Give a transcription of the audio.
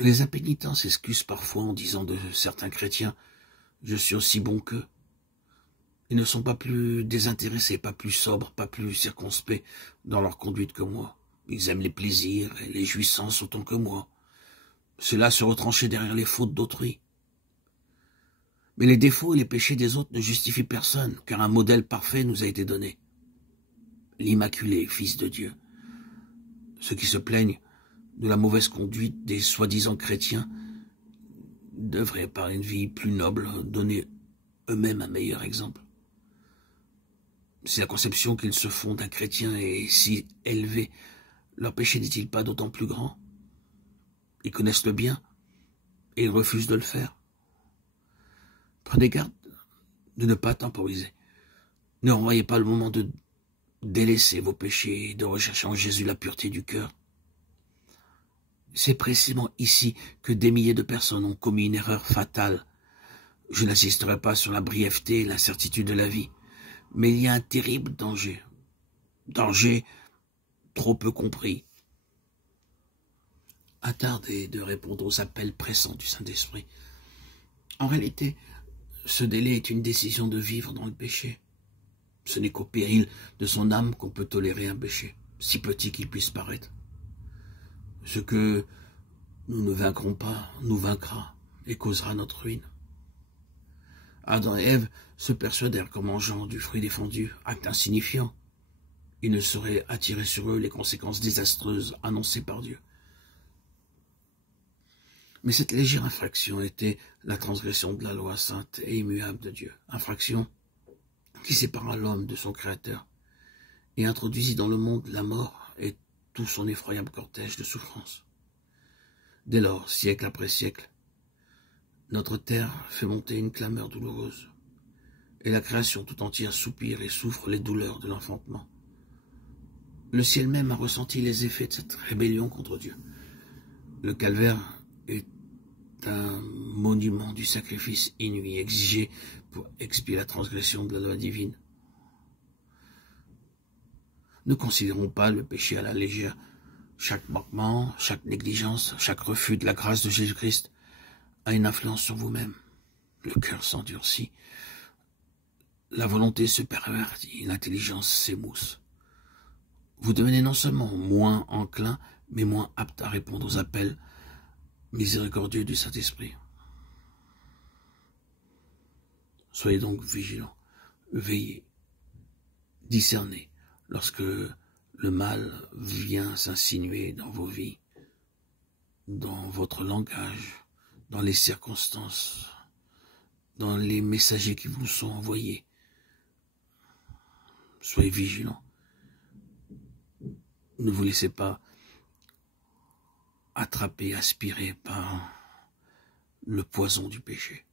Les impénitents s'excusent parfois en disant de certains chrétiens « je suis aussi bon qu'eux ». Ils ne sont pas plus désintéressés, pas plus sobres, pas plus circonspects dans leur conduite que moi. Ils aiment les plaisirs et les jouissances autant que moi. Cela se retrancher derrière les fautes d'autrui. Mais les défauts et les péchés des autres ne justifient personne, car un modèle parfait nous a été donné. L'Immaculé, Fils de Dieu. Ceux qui se plaignent de la mauvaise conduite des soi-disant chrétiens devraient, par une vie plus noble, donner eux-mêmes un meilleur exemple. Si la conception qu'ils se font d'un chrétien est si élevée, leur péché n'est-il pas d'autant plus grand? Ils connaissent le bien et ils refusent de le faire. Prenez garde de ne pas temporiser. Ne renvoyez pas le moment de délaisser vos péchés et de rechercher en Jésus la pureté du cœur. C'est précisément ici que des milliers de personnes ont commis une erreur fatale. Je n'insisterai pas sur la brièveté et l'incertitude de la vie, mais il y a un terrible danger. Danger trop peu compris. Attardez de répondre aux appels pressants du Saint-Esprit. En réalité, ce délai est une décision de vivre dans le péché. Ce n'est qu'au péril de son âme qu'on peut tolérer un péché, si petit qu'il puisse paraître. Ce que nous ne vaincrons pas nous vaincra et causera notre ruine. Adam et Ève se persuadèrent qu'en mangeant du fruit défendu, acte insignifiant, ils ne sauraient attirer sur eux les conséquences désastreuses annoncées par Dieu. Mais cette légère infraction était la transgression de la loi sainte et immuable de Dieu. Infraction qui sépara l'homme de son Créateur et introduisit dans le monde la mort et tout son effroyable cortège de souffrances. Dès lors, siècle après siècle, notre terre fait monter une clameur douloureuse, et la création tout entière soupire et souffre les douleurs de l'enfantement. Le ciel même a ressenti les effets de cette rébellion contre Dieu. Le calvaire est un monument du sacrifice inouï exigé pour expier la transgression de la loi divine. Ne considérons pas le péché à la légère. Chaque manquement, chaque négligence, chaque refus de la grâce de Jésus-Christ a une influence sur vous-même. Le cœur s'endurcit, la volonté se pervertit, l'intelligence s'émousse. Vous devenez non seulement moins enclin, mais moins apte à répondre aux appels miséricordieux du Saint-Esprit. Soyez donc vigilants, veillez, discernez lorsque le mal vient s'insinuer dans vos vies, dans votre langage, dans les circonstances, dans les messagers qui vous sont envoyés. Soyez vigilants. Ne vous laissez pas attraper, aspirer par le poison du péché.